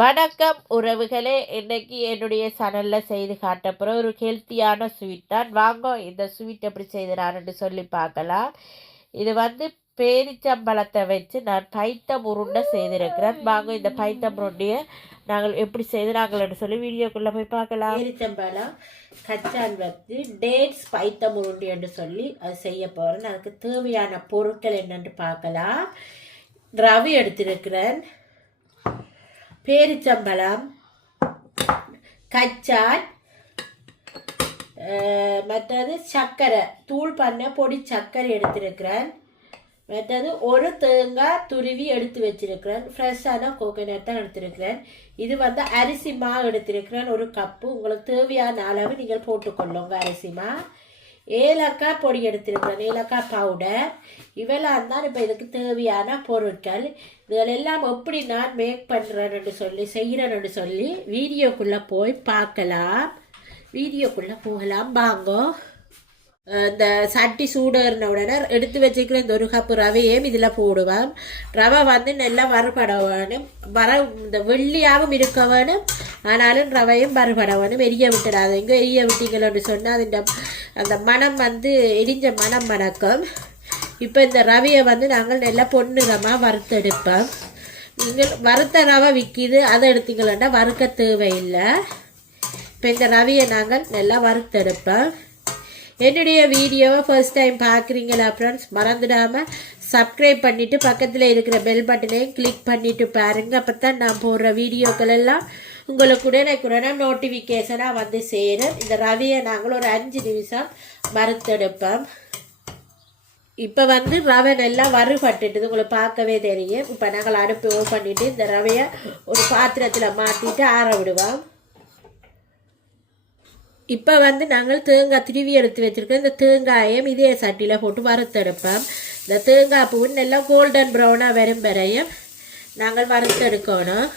வணக்கம் உறவுகளே, இன்னைக்கு என்னுடைய சேனலில் செய்து காட்டப்புற ஒரு ஹெல்த்தியான ஸ்வீட் தான். வாங்க இந்த ஸ்வீட் எப்படி செய்கிறான்னு சொல்லி பார்க்கலாம். இது பேரிச்சம்பழத்தை வச்சு நான் பைத்தம் உருண்டை செய்திருக்கிறேன். வாங்க இந்த பைத்தம் உருண்டையை நாங்கள் எப்படி செய்கிறாங்கன்னு சொல்லி வீடியோக்குள்ளே போய் பார்க்கலாம். பேரிச்சம்பழம் கச்சான் டேட்ஸ் பைத்தம் உருண்டை என்று சொல்லி அது செய்ய போகிறேன். அதுக்கு தேவையான பொருட்கள் என்னென்று பார்க்கலாம். ரவை எடுத்திருக்கிறேன், பேரிச்சம்பழம், கச்சான், மற்றது சர்க்கரை, தூள் பண்ண பொடி சர்க்கரை எடுத்திருக்கிறேன். மற்றது ஒரு தேங்காய் துருவி எடுத்து வச்சிருக்கிறேன். ஃப்ரெஷ்ஷான கோகோனட் தான் எடுத்திருக்கிறேன். இது அரிசி மாவு எடுத்திருக்கிறேன், ஒரு கப்பு. உங்களுக்கு தேவையான அளவு நீங்கள் போட்டுக்கொள்ளுங்க. அரிசி மாவு, ஏலக்காய் பொடி எடுத்திருக்கிறேன், ஏலக்காய் பவுடர். இவெல்லாம் தான் இப்போ இதுக்கு தேவையான பொருட்கள். இதெல்லாம் எப்படி நான் மேக் பண்ணுறேன்னு செய்கிறேன்னு சொல்லி வீடியோக்குள்ளே போய் பார்க்கலாம். வீடியோக்குள்ளே போகலாம் வாங்க. இந்த சட்டி சூடுன உடனே எடுத்து வச்சுக்கிற இந்த ஒரு கப்பு ரவையும் இதில் போடுவேன். ரவை நல்லா வறுபட வேணும். இந்த வெள்ளியாகவும் இருக்க வேணும், ஆனாலும் ரவையும் வறுபட வேணும். எரிய விட்டுடாது. எங்கே எரிய விட்டீங்களோன்னு சொன்னால் அந்த மனம் எரிஞ்ச மனம் மணக்கும். இப்போ இந்த ரவையை நாங்கள் நல்லா பொன்னிறமாக வறுத்தெடுப்போம். நீங்கள் வறுத்த ரவை விற்கிது, அதை எடுத்தீங்களா வறுக்க தேவையில்லை. இப்போ இந்த ரவையை நாங்கள் நல்லா வறுத்தெடுப்போம். என்னுடைய வீடியோவை ஃபர்ஸ்ட் டைம் பார்க்குறீங்களா ஃப்ரெண்ட்ஸ், மறந்துடாமல் சப்ஸ்கிரைப் பண்ணிவிட்டு பக்கத்தில் இருக்கிற பெல் பட்டனையும் கிளிக் பண்ணிவிட்டு பாருங்கள். அப்போ தான் நான் போடுற வீடியோக்கள் எல்லாம் உங்களுக்கு உடனே நோட்டிஃபிகேஷனாக சேரும். இந்த ரவையை நாங்கள் ஒரு 5 நிமிஷம் வறுத்தெடுப்போம். இப்போ ரவை நல்லா வறுபட்டுட்டு உங்களுக்கு பார்க்கவே தெரியும். இப்போ நாங்கள் அடுப்பு ஓன் பண்ணிவிட்டு இந்த ரவையை ஒரு பாத்திரத்தில் மாற்றிட்டு ஆற விடுவோம். இப்போ நாங்கள் தேங்காய் திருவி எடுத்து வச்சுருக்கோம். இந்த தேங்காயம் இதே சட்டியில் போட்டு வறுத்தெடுப்போம். இந்த தேங்காய் பூ நல்லா கோல்டன் ப்ரௌனாக வரும் வரையும் நாங்கள் வறுத்தெடுக்கணும்.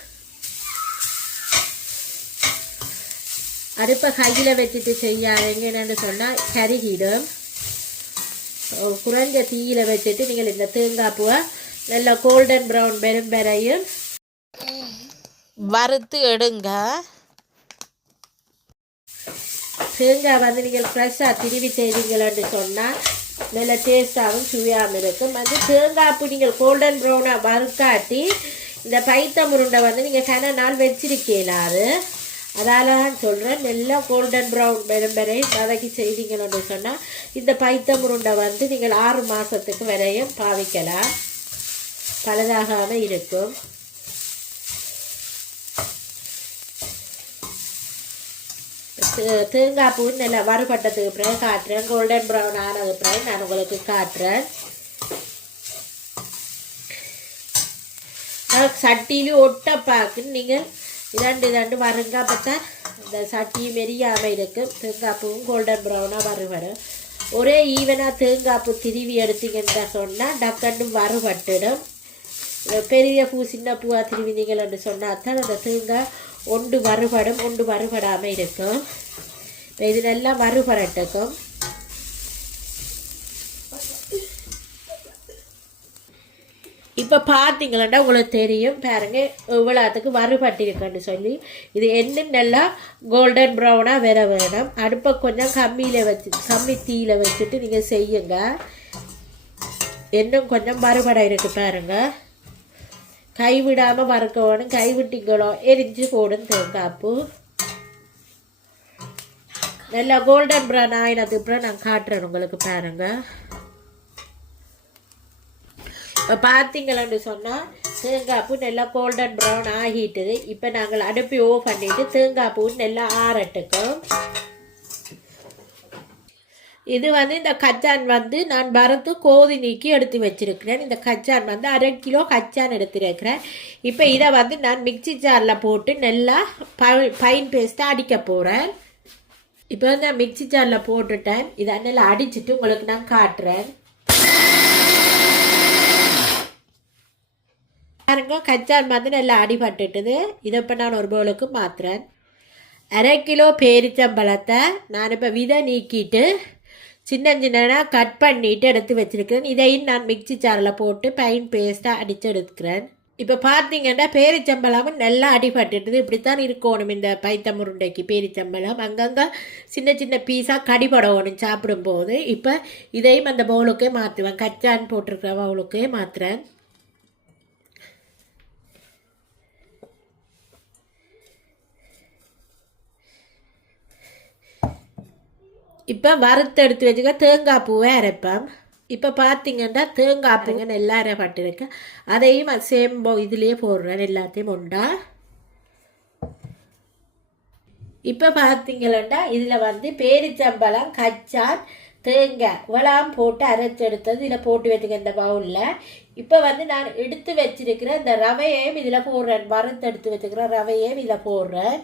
அடுப்பை கையில் வச்சுட்டு செய்யாதீங்க, என்னென்னு சொன்னால் கருகிடும். குறைஞ்ச தீயில் வச்சுட்டு நீங்கள் இந்த தேங்காய் பூவை நல்லா கோல்டன் ப்ரௌன் வரும் வரையும் வறுத்து எடுங்க. தேங்காய் நீங்கள் ஃப்ரெஷ்ஷாக திருவி செய்வீங்களான்னு சொன்னால் நல்ல டேஸ்ட்டாகவும் சுவையாகவும் இருக்கும். தேங்காய் பூ நீங்கள் கோல்டன் ப்ரௌனாக வறுக்காட்டி இந்த பைத்தம் உருண்டை நீங்கள் கன நாள் வச்சிருக்கலாது. அதால் தான் சொல்கிறேன், நல்லா கோல்டன் ப்ரௌன் வரை வதக்கி செய்வீங்கன்னு சொன்னால் இந்த பைத்தம் உருண்டை நீங்கள் 6 மாதத்துக்கு வரையும் பாவிக்கலாம், பழுதாகாமல் இருக்கும். தேங்காய் பூ நல்லா வறுபட்டதுக்கு பிறகு காட்டுறேன். கோல்டன் ப்ரௌன் ஆனது பிறகு நான் உங்களுக்கு காட்டுறேன். சட்டியிலும் ஒட்ட பார்க்குன்னு நீங்கள் இதாண்டு வருங்க. அப்போ தான் இந்த சட்டியும் மெரியாமல் இருக்கும். தேங்காய் பூவும் கோல்டன் ப்ரௌனாக வறுபடும். ஒரே ஈவனாக தேங்காய் பூ திருவி எடுத்தீங்கன்னு சொன்னால் டக்கண்டு வறுபட்டுடும். பெரிய பூ சின்ன பூவாக திருவினீங்கள்னு சொன்னால் தான் அந்த தேங்காய் ஒன்று வறுபடும், ஒன்று வறுபடாமல் இருக்கும். இப்போ இது நல்லா வறுபடட்டும். இப்போ பார்த்தீங்களா உங்களுக்கு தெரியும் பாருங்கள் இவ்வளோத்துக்கு வறுபட்டிருக்குன்னு சொல்லி. இது இன்னும் நல்லா கோல்டன் ப்ரௌனாக வேணும். அடுப்பை கொஞ்சம் கம்மி தீயில் வச்சுட்டு நீங்கள் செய்யுங்க. இன்னும் கொஞ்சம் வறுபட இருக்குது பாருங்கள். கைவிடாமல் வறுக்க வேணும். கைவிட்டிங்களோ எரிஞ்சு போடும் தேங்காய் பூ. நல்லா கோல்டன் ப்ரௌன் ஆயினதுக்கு அப்புறம் நான் காட்டுறேன் உங்களுக்கு பாருங்கள். இப்போ பார்த்தீங்களான்னு சொன்னால் தேங்காய் பூ நல்லா கோல்டன் ப்ரௌன் ஆகிட்டுது. இப்போ நாங்கள் அடுப்பை ஓ பண்ணிவிட்டு தேங்காய் பூ நல்லா ஆறட்டுக்கும். இது இந்த கச்சான் நான் வறுத்து கோதி நீக்கி எடுத்து வச்சிருக்கிறேன். இந்த கச்சான் 1/2 கிலோ கச்சான் எடுத்துருக்கிறேன். இப்போ இதை நான் மிக்சி ஜாரில் போட்டு நல்லா ஃபைன் பேஸ்ட்டாக அடிக்க போகிறேன். இப்போ நான் மிக்சி ஜாரில் போட்டுட்டேன். இதை நல்லா அடிச்சுட்டு உங்களுக்கு நான் காட்டுறேன். பாருங்க கச்சான் நல்லா அடிபட்டுட்டுது. இதை இப்போ நான் ஒரு பவுலுக்கு மாற்றுறேன். 1/2 கிலோ பேரிச்சம்பழத்தை நான் இப்போ விதை நீக்கிட்டு சின்ன கட் பண்ணிவிட்டு எடுத்து வச்சுருக்கிறேன். இதையும் நான் மிக்சி ஜாரில் போட்டு ஃபைன் பேஸ்ட்டாக அடித்து எடுத்துக்கிறேன். இப்போ பார்த்தீங்கன்னா பேரிச்சம்பழமும் நல்லா அடிபட்டுட்டுது. இப்படித்தான் இருக்கணும் இந்த பைத்தம் உருண்டைக்கு. பேரிச்சம்பழம் அங்கங்கே சின்ன சின்ன பீஸாக கடிபடணும் சாப்பிடும்போது. இப்போ இதையும் அந்த பவுலுக்கே மாற்றுவேன். கச்சான் போட்டிருக்கிற பவுலுக்கே மாற்றுறேன். இப்போ வறுத்து எடுத்து வச்சுக்க தேங்காய் பூவை அரைப்பேன். இப்போ பார்த்தீங்கன்னா தேங்காய் பூங்க நல்லா அரைப்பட்டிருக்கு. அதையும் சேம்போ இதுலேயே போடுறேன் எல்லாத்தையும் உண்டா. இப்போ பார்த்தீங்களா இதில் வந்து பேரிச்சம்பழம் கச்சான் தேங்காய் இவ்வளவு போட்டு அரைச்செடுத்தது இதில் போட்டு வச்சுக்க இந்த பவுலில். இப்போ வந்து நான் எடுத்து வச்சிருக்கிற இந்த ரவையையும் இதில் போடுறேன். வறுத்து எடுத்து வச்சுக்கிற ரவையையும் இதில் போடுறேன்.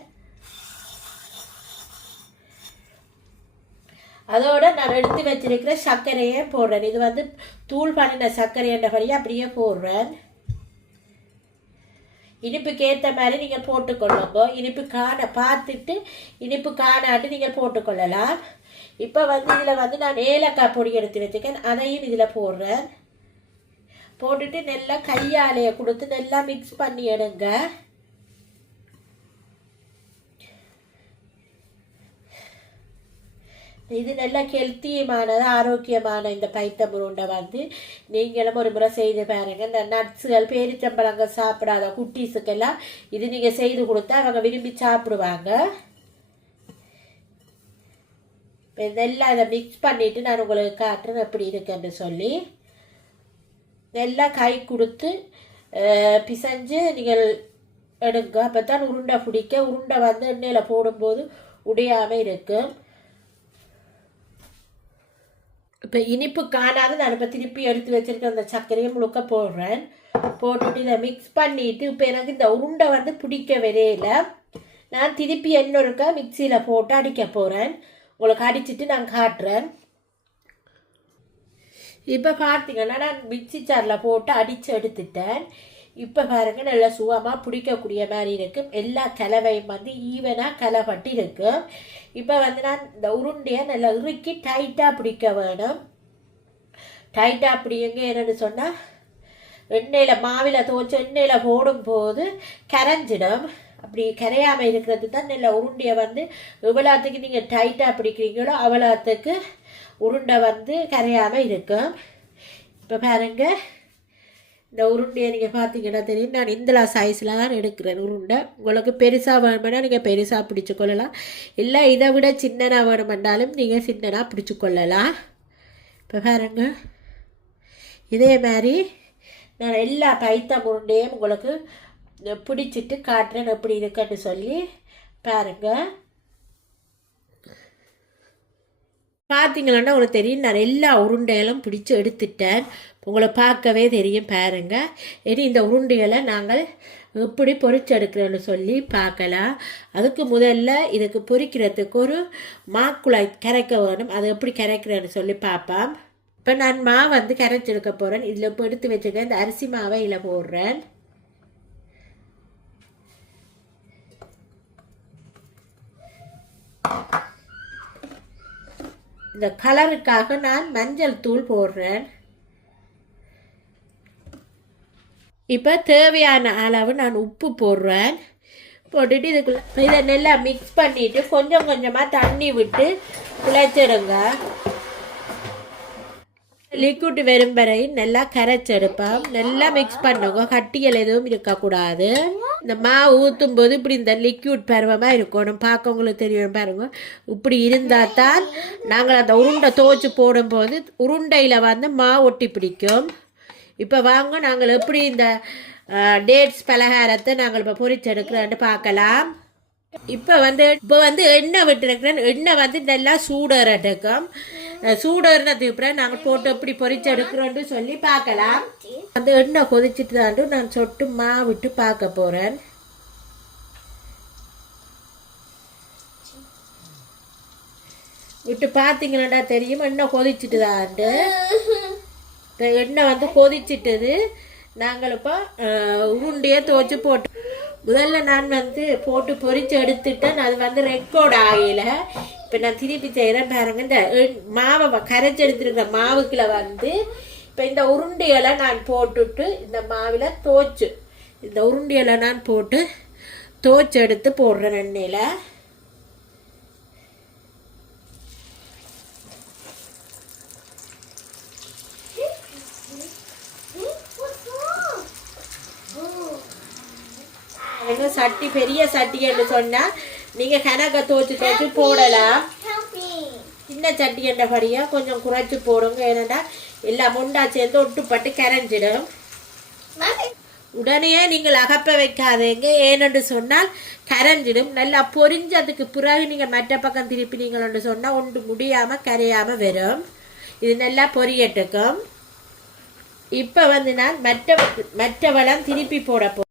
அதோட நான் எடுத்து வச்சிருக்கிற சர்க்கரையே போடுறேன். இது வந்து தூள் பண்ணின சர்க்கரை என்றபடியே அப்படியே போடுறேன். இனிப்புக்கு ஏற்ற மாதிரி நீங்கள் போட்டுக்கொள்ளுங்க. இனிப்பு பார்த்துட்டு இனிப்பு காணாட்டு நீங்கள் போட்டுக்கொள்ளலாம். இப்போ வந்து இதில் வந்து நான் ஏலக்காய் பொடி எடுத்து வச்சுக்கேன். அதையும் இதில் போடுறேன். போட்டுட்டு நல்லா கையாலையை கொடுத்து நல்லா மிக்ஸ் பண்ணி எடுங்க. இது நல்லா ஹெல்த்தியமானது ஆரோக்கியமான இந்த பைத்தம் உருண்டை வந்து நீங்களும் ஒரு முறை செய்து பாருங்கள். இந்த நட்ஸுகள் பேரிச்சம்பழங்கள் சாப்பிடாத குட்டீஸுக்கெல்லாம் இது நீங்கள் செய்து கொடுத்தா அவங்க விரும்பி சாப்பிடுவாங்க. இப்போ இதெல்லாம் இதை மிக்ஸ் பண்ணிவிட்டு நான் உங்களுக்கு காட்டுறேன் எப்படி இருக்குன்னு சொல்லி. நல்லா கை கொடுத்து பிசைஞ்சு நீங்கள் எடுங்க. அப்போ தான் உருண்டை பிடிக்க உருண்டை வந்து எண்ணெயில் போடும்போது உடையாமல் இருக்கும். இப்போ இனிப்பு காணாது நான் இப்போ திருப்பி எடுத்து வச்சுருக்க அந்த சர்க்கரையை முழுக்க போடுறேன். போட்டுட்டு இதை மிக்ஸ் பண்ணிவிட்டு இப்போ எனக்கு இந்த உருண்டை வந்து பிடிக்க வரையில நான் திருப்பி இன்னொருக்கா மிக்சியில் போட்டு அடிக்க போகிறேன். உங்களுக்கு அடிச்சுட்டு நான் காட்டுறேன். இப்போ பார்த்தீங்கன்னா நான் மிக்சி ஜாரில் போட்டு அடித்து எடுத்துட்டேன். இப்போ பாருங்கள் நல்லா சுகமாக பிடிக்கக்கூடிய மாதிரி இருக்கும். எல்லா கலவையும் வந்து ஈவனாக கலப்பட்டு இருக்கும். இப்போ வந்து நான் இந்த உருண்டையை நல்லா இறுக்கி டைட்டாக பிடிக்க வேணும். டைட்டாக பிடிங்க. என்னென்னு சொன்னால் எண்ணெயில் மாவில் துவச்சி எண்ணெயில் போடும்போது கரைஞ்சிடும். அப்படி கரையாமல் இருக்கிறது தான் நல்ல உருண்டையை வந்து எவ்வளோத்துக்கு நீங்கள் டைட்டாக பிடிக்கிறீங்களோ அவ்வளோத்துக்கு உருண்டை வந்து கரையாமல் இருக்கும். இப்போ பாருங்கள் இந்த உருண்டையை நீங்கள் பார்த்தீங்கன்னா தெரியும். நான் இந்த சைஸில் தான் எடுக்கிறேன் உருண்டை. உங்களுக்கு பெருசாக வேணுமென்னா நீங்கள் பெருசாக பிடிச்சி கொள்ளலாம். இல்லை இதை விட சின்னனாக வேணுமென்றாலும் நீங்கள் சின்னனாக பிடிச்சி கொள்ளலாம். இப்போ பாருங்க இதே மாதிரி நான் எல்லா பைத்தம் உருண்டையும் உங்களுக்கு பிடிச்சிட்டு காட்டுறேன் எப்படி இருக்குன்னு சொல்லி பாருங்கள். பார்த்தீங்கன்னா உங்களுக்கு தெரியும் நான் எல்லா உருண்டைகளும் பிடிச்சி எடுத்துட்டேன். உங்களை பார்க்கவே தெரியும் பாருங்கள். இனி இந்த உருண்டைகளை நாங்கள் எப்படி பொரிச்செடுக்கிறோன்னு சொல்லி பார்க்கலாம். அதுக்கு முதல்ல இதுக்கு பொரிக்கிறதுக்கு ஒரு மாக்குழாய் கரைக்க வேணும். அது எப்படி கரைக்கிறேன்னு சொல்லி பார்ப்போம். இப்போ நான் மாவு வந்து கரைச்செடுக்க போகிறேன். இதில் இப்போ எடுத்து வச்சுருக்கேன் இந்த அரிசி மாவை இதில் போடுறேன். இந்த கலருக்காக நான் மஞ்சள் தூள் போடுறேன். இப்போ தேவையான அளவு நான் உப்பு போடுறேன். போட்டுட்டு இதுக்குள்ள இதை நல்லா மிக்ஸ் பண்ணிவிட்டு கொஞ்சம் கொஞ்சமாக தண்ணி விட்டு குழைச்சிடுங்க. லிக்விட் வெறும் வரை நல்லா கரைச்செடுப்போம். நல்லா மிக்ஸ் பண்ணுங்க. கட்டிகள் எதுவும் இருக்கக்கூடாது. இந்த மாவு ஊற்றும் போது இப்படி இந்த லிக்விட் பருவமாக இருக்கணும். பார்க்க உங்களுக்கு தெரியும் பாருங்க. இப்படி இருந்தால் தான் நாங்கள் அந்த உருண்டை துவச்சி போடும்போது உருண்டையில் வந்து மாவு ஒட்டி பிடிக்கும். இப்போ வாங்க நாங்கள் எப்படி இந்த டேட்ஸ் பலகாரத்தை நாங்கள் இப்போ பொரிச்செடுக்கிறோன்னு பார்க்கலாம். இப்போ வந்து எண்ணெய் விட்டுருக்கிறேன். எண்ணெய் வந்து நல்லா சூடறதுக்கும் சூடறினதுக்கு அப்புறம் நாங்கள் போட்டு எப்படி பொரிச்செடுக்கிறோன்னு சொல்லி பார்க்கலாம். அந்த எண்ணெய் கொதிச்சுட்டு தாண்டு நான் சொட்டு மாவு விட்டு பார்க்க போகிறேன். விட்டு பார்த்தீங்கன்னா தெரியும் எண்ணெய் கொதிச்சுட்டு தாண்டு. எண்ணெய் வந்து கொதிச்சிட்டது. நாங்கள் இப்போ உருண்டையே துவச்சி போட்டு முதல்ல நான் வந்து போட்டு பொரித்து எடுத்துட்டேன். அது வந்து ரெக்கார்ட் ஆகலை. இப்போ நான் திருப்பி செய்கிறேன் பாருங்க. இந்த மாவை கரைச்சி எடுத்துருக்கிற மாவுக்குள்ள வந்து இப்போ இந்த உருண்டைகளை நான் போட்டுட்டு இந்த மாவில் துவச்சி இந்த உருண்டியில் நான் போட்டு தோச்சு எடுத்து போடுறேன் எண்ணெயில். சட்டி பெரிய சட்டின்னு சொன்னால் நீங்கள் கணக்கை தோச்சு போடலாம். சின்ன சட்டி என்றபடியாக கொஞ்சம் குறைச்சி போடுங்க. ஏன்னா எல்லாம் முண்டா சேர்ந்து ஒட்டுப்பட்டு கரைஞ்சிடும். உடனே நீங்கள் அகப்ப வைக்காதீங்க. ஏனென்று சொன்னால் கரைஞ்சிடும். நல்லா பொரிஞ்சதுக்கு பிறகு நீங்கள் மற்ற பக்கம் திருப்பினீங்கன்னு சொன்னால் ஒன்று முடியாமல் கரையாமல் வரும். இது நல்லா பொரியட்டுக்கும். இப்போ நான் மற்ற வளம் திருப்பி போட போகிறேன்.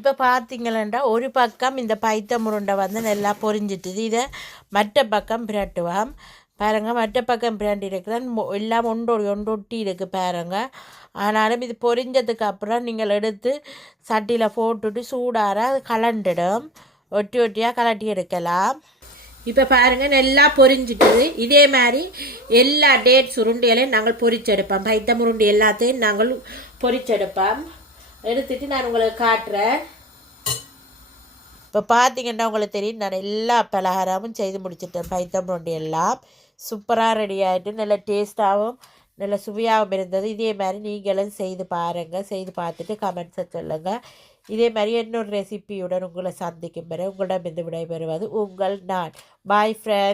இப்போ பார்த்தீங்களா ஒரு பக்கம் இந்த பைத்த முருண்டை நல்லா பொரிஞ்சிட்டுது. இதை மற்ற பக்கம் பிரட்டுவோம். பாருங்கள், மற்ற பக்கம் பிரண்டி இருக்கிறேன். எல்லாம் ஒன்றொட்டி இருக்குது பாருங்கள். ஆனாலும் இது பொரிஞ்சதுக்கு அப்புறம் நீங்கள் எடுத்து சட்டியில் போட்டுட்டு சூடார அது கலண்டுடும். ஒட்டி ஒட்டியாக கலட்டி எடுக்கலாம். இப்போ பாருங்கள், நல்லா பொரிஞ்சிட்டுது. இதே மாதிரி எல்லா டேட்ஸ் உருண்டைகளையும் நாங்கள் பொரிச்செடுப்போம். பைத்த முருண்டை எல்லாத்தையும் நாங்கள் பொரிச்செடுப்போம். எடுத்துட்டு நான் உங்களுக்கு காட்டுறேன். இப்போ பார்த்தீங்கன்னா உங்களுக்கு தெரியும், நான் எல்லா பலகாரமும் செய்து முடிச்சிட்டேன். பைத்த முருண்டை எல்லாம் சூப்பராக ரெடி ஆகிட்டு நல்ல டேஸ்ட்டாகவும் நல்ல சுவையாகவும் இருந்தது. இதே மாதிரி நீங்களும் செய்து பாருங்கள். செய்து பார்த்துட்டு கமெண்ட்ஸை சொல்லுங்கள். இதே மாதிரி இன்னொரு ரெசிபியுடன் உங்களை சந்திக்கும் வரை உங்களிடம் இருந்து விடைபெறுவது உங்கள் நான். பாய் ஃப்ரெண்ட்.